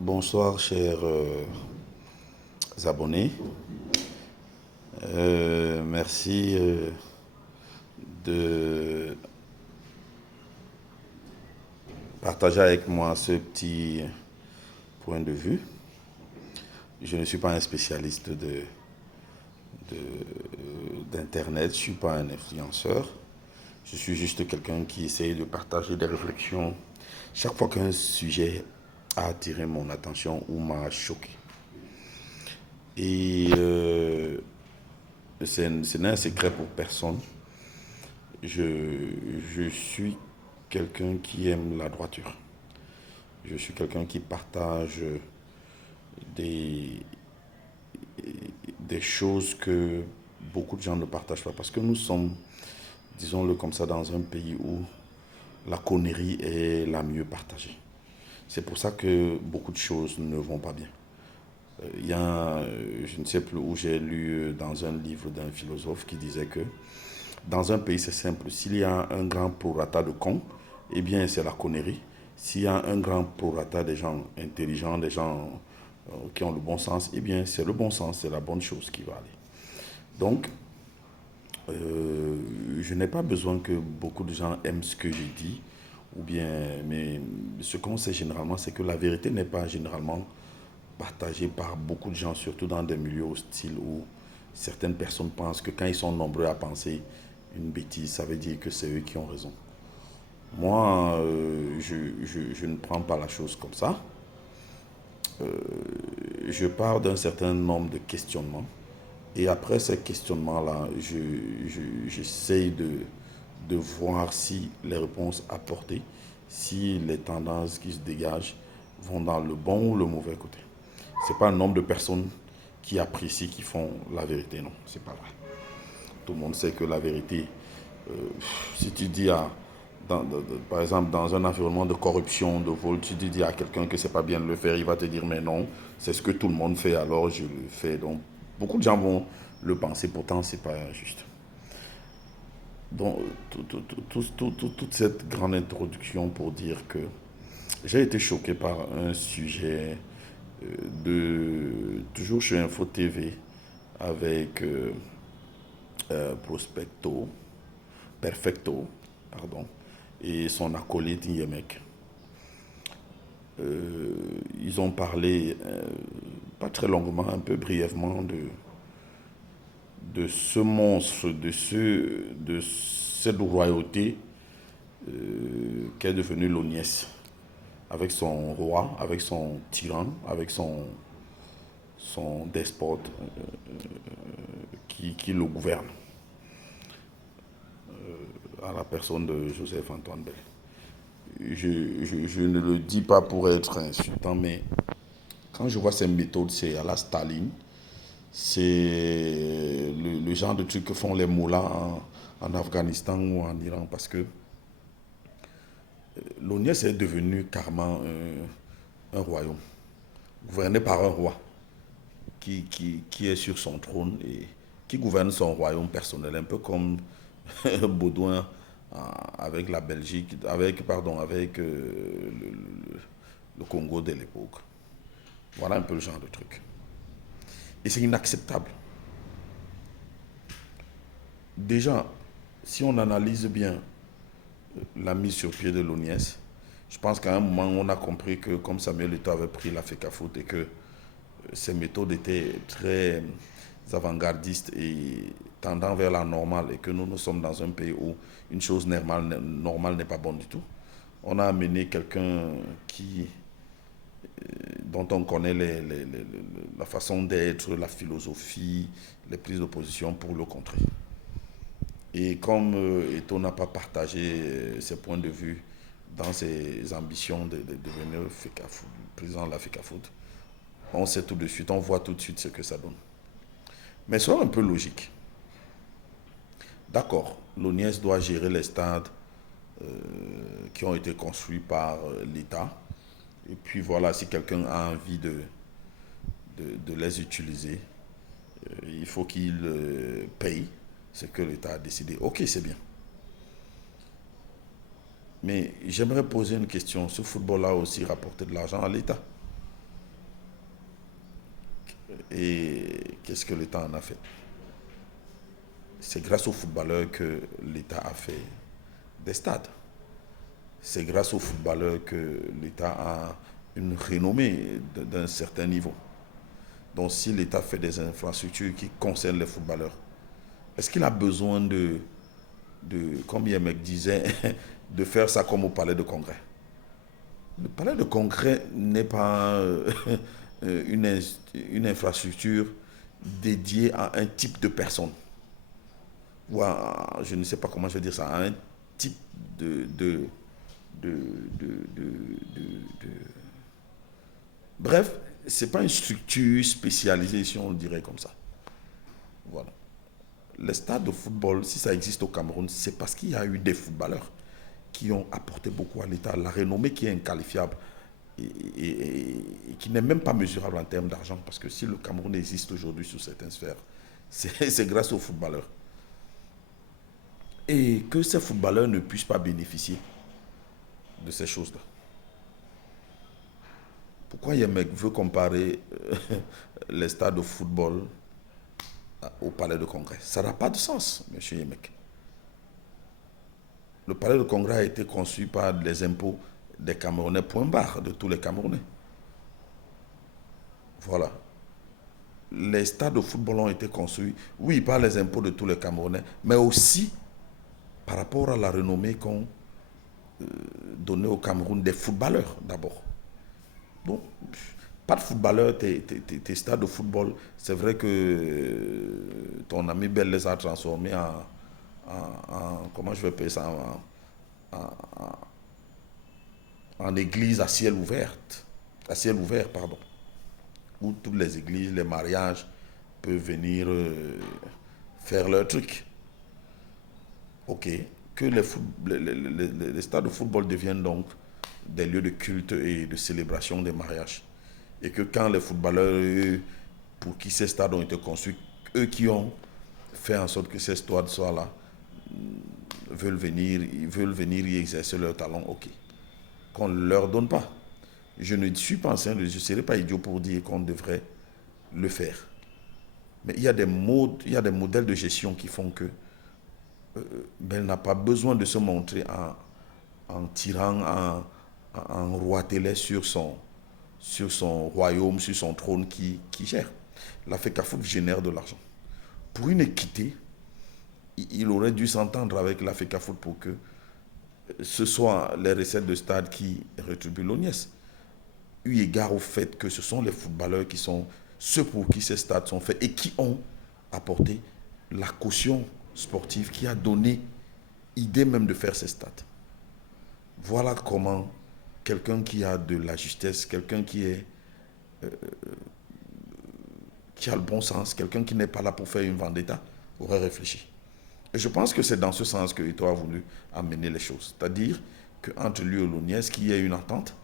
Bonsoir, chers abonnés. Merci de partager avec moi ce petit point de vue. Je ne suis pas un spécialiste d'Internet, je ne suis pas un influenceur. Je suis juste quelqu'un qui essaye de partager des réflexions chaque fois qu'un sujet a attiré mon attention ou m'a choqué. Et ce n'est un secret pour personne. Je suis quelqu'un qui aime la droiture. Je suis quelqu'un qui partage des, des choses que beaucoup de gens ne partagent pas. Parce que nous sommes, disons-le comme ça, dans un pays où la connerie est la mieux partagée. C'est pour ça que beaucoup de choses ne vont pas bien. Il y a, je ne sais plus où j'ai lu dans un livre d'un philosophe qui disait que dans un pays, c'est simple. S'il y a un grand prorata de cons, eh bien, c'est la connerie. S'il y a un grand prorata des gens intelligents, des gens qui ont le bon sens, eh bien, c'est le bon sens, c'est la bonne chose qui va aller. Donc, je n'ai pas besoin que beaucoup de gens aiment ce que je dis, ou bien, mais ce qu'on sait généralement, c'est que la vérité n'est pas généralement partagée par beaucoup de gens, surtout dans des milieux hostiles où certaines personnes pensent que quand ils sont nombreux à penser une bêtise, ça veut dire que c'est eux qui ont raison. Moi, je ne prends pas la chose comme ça. Je pars d'un certain nombre de questionnements. Et après ces questionnements-là, j'essaye de voir si les réponses apportées, si les tendances qui se dégagent vont dans le bon ou le mauvais côté. Ce n'est pas un nombre de personnes qui apprécient, qui font la vérité, non, c'est pas vrai. Tout le monde sait que la vérité, euh, si tu dis par exemple, dans un environnement de corruption, de vol, tu dis à quelqu'un que c'est pas bien de le faire, il va te dire, mais non, c'est ce que tout le monde fait, alors je le fais. Donc, beaucoup de gens vont le penser, pourtant, c'est pas juste. Donc, toute cette grande introduction pour dire que j'ai été choqué par un sujet toujours chez Info TV avec Prospecto, Perfecto, pardon, et son acolyte Yemek. Ils ont parlé, pas très longuement, un peu brièvement, de ce monstre, de cette royauté qu'est devenue l'Oniès, avec son roi, avec son tyran, avec son despote qui le gouverne, à la personne de Joseph-Antoine Bell. Je ne le dis pas pour être insultant, mais quand je vois ces méthodes, c'est à la Staline, c'est le genre de trucs que font les mollahs en Afghanistan ou en Iran, parce que l'ONUS est devenu carrément un royaume, gouverné par un roi qui est sur son trône et qui gouverne son royaume personnel, un peu comme Baudouin avec la Belgique, avec le Congo de l'époque. Voilà un peu le genre de truc. Et c'est inacceptable. Déjà, si on analyse bien la mise sur pied de l'ONIES, je pense qu'à un moment, on a compris que comme Samuel Eto'o avait pris la FECAFOOT et que ses méthodes étaient très avant-gardistes et tendant vers la normale et que nous sommes dans un pays où une chose normale n'est pas bonne du tout, on a amené quelqu'un dont on connaît la façon d'être, la philosophie, les prises de position pour le contrer. Et comme Eto'o n'a pas partagé ses points de vue dans ses ambitions de devenir président de la FECAFOOT, on sait tout de suite, on voit tout de suite ce que ça donne. Mais soyons un peu logique. D'accord, l'ONIES doit gérer les stades qui ont été construits par l'État. Et puis voilà, si quelqu'un a envie de les utiliser, il faut qu'il paye ce que l'État a décidé. Ok, c'est bien. Mais j'aimerais poser une question. Ce football-là a aussi rapporté de l'argent à l'État. Et qu'est-ce que l'État en a fait? C'est grâce aux footballeurs que l'État a fait des stades. C'est grâce aux footballeurs que l'État a une renommée d'un certain niveau. Donc si l'État fait des infrastructures qui concernent les footballeurs, est-ce qu'il a besoin comme Yemek disait, de faire ça comme au palais de congrès? Le palais de congrès n'est pas une infrastructure dédiée à un type de personne. Ou je ne sais pas comment je vais dire ça, à un type de, de, de, de- Bref, ce n'est pas une structure spécialisée, si on le dirait comme ça. Voilà. Les stades de football, si ça existe au Cameroun, c'est parce qu'il y a eu des footballeurs qui ont apporté beaucoup à l'État, la renommée qui est inqualifiable et qui n'est même pas mesurable en termes d'argent, parce que si le Cameroun existe aujourd'hui sous certaines sphères, c'est grâce aux footballeurs. Et que ces footballeurs ne puissent pas bénéficier de ces choses-là. Pourquoi Yemek veut comparer les stades de football au palais de congrès? Ça n'a pas de sens, monsieur Yemek. Le palais de congrès a été conçu par les impôts des Camerounais, point barre, de tous les Camerounais. Voilà. Les stades de football ont été construits, oui, par les impôts de tous les Camerounais, mais aussi par rapport à la renommée qu'ont donnée au Cameroun des footballeurs, d'abord. Donc, pas de footballeurs, tes stades de football, c'est vrai que ton ami Bell les a transformés comment je vais appeler ça, en église à ciel ouvert, pardon, où toutes les églises, les mariages peuvent venir faire leur truc. Ok, que les stades de football deviennent donc des lieux de culte et de célébration des mariages. Et que quand les footballeurs, eux, pour qui ces stades ont été construits, eux qui ont fait en sorte que ces stades soient là, ils veulent venir y exercer leur talent, ok. Qu'on ne leur donne pas. Je ne suis pas je ne serai pas idiot pour dire qu'on devrait le faire. Mais il y a des modèles de gestion qui font que elle n'a pas besoin de se montrer en tirant en roi télé sur son royaume, sur son trône qui gère. La FECAFOOT génère de l'argent. Pour une équité, il aurait dû s'entendre avec la FECAFOOT pour que ce soit les recettes de stade qui rétribuent l'ONIES. Eu égard au fait que ce sont les footballeurs qui sont ceux pour qui ces stades sont faits et qui ont apporté la caution sportive qui a donné idée même de faire ces stades. Voilà comment quelqu'un qui a de la justesse, quelqu'un qui a le bon sens, quelqu'un qui n'est pas là pour faire une vendetta, aurait réfléchi. Et je pense que c'est dans ce sens que Ito a voulu amener les choses. C'est-à-dire qu'entre lui et l'ONIES, qu'il y ait une entente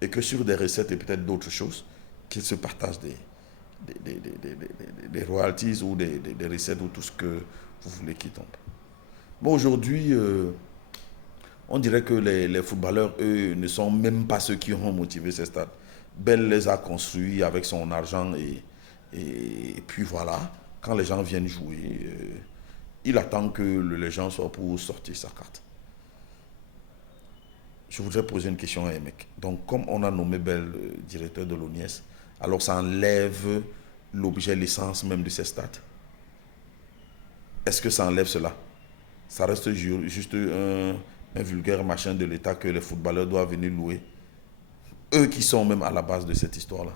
et que sur des recettes et peut-être d'autres choses, qu'ils se partagent des royalties ou des recettes ou tout ce que vous voulez qui tombe. Bon, aujourd'hui, on dirait que les footballeurs, eux, ne sont même pas ceux qui ont motivé ces stades. Bell les a construits avec son argent et puis voilà, quand les gens viennent jouer, il attend que les gens soient pour sortir sa carte. Je voudrais poser une question à Emek. Donc, comme on a nommé Bell directeur de l'ONIES, alors ça enlève l'objet, l'essence même de ces stades. Est-ce que ça enlève cela? Ça reste juste un vulgaire machin de l'État que les footballeurs doivent venir louer. Eux qui sont même à la base de cette histoire-là.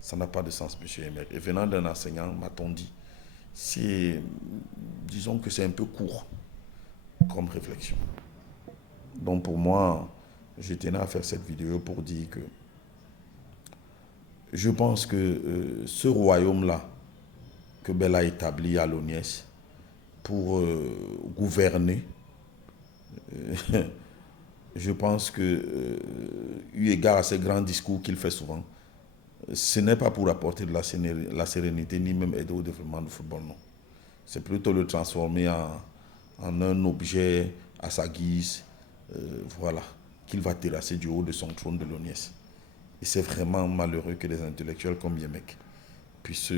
Ça n'a pas de sens, monsieur Emek. Et venant d'un enseignant, m'a-t-on dit, disons que c'est un peu court comme réflexion. Donc pour moi, je tenais à faire cette vidéo pour dire que je pense que ce royaume-là que Bell a établi à l'ONIES pour gouverner, je pense que, eu égard à ces grands discours qu'il fait souvent, ce n'est pas pour apporter de la sérénité ni même aider au développement du football, non. C'est plutôt le transformer en un objet à sa guise, voilà, qu'il va terrasser du haut de son trône de l'ONIES. Et c'est vraiment malheureux que des intellectuels comme Yemek puissent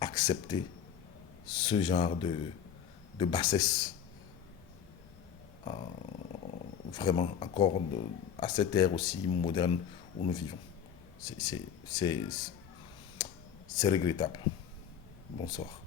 accepter ce genre de bassesse. Vraiment, encore à cette ère aussi moderne où nous vivons. C'est regrettable. Bonsoir.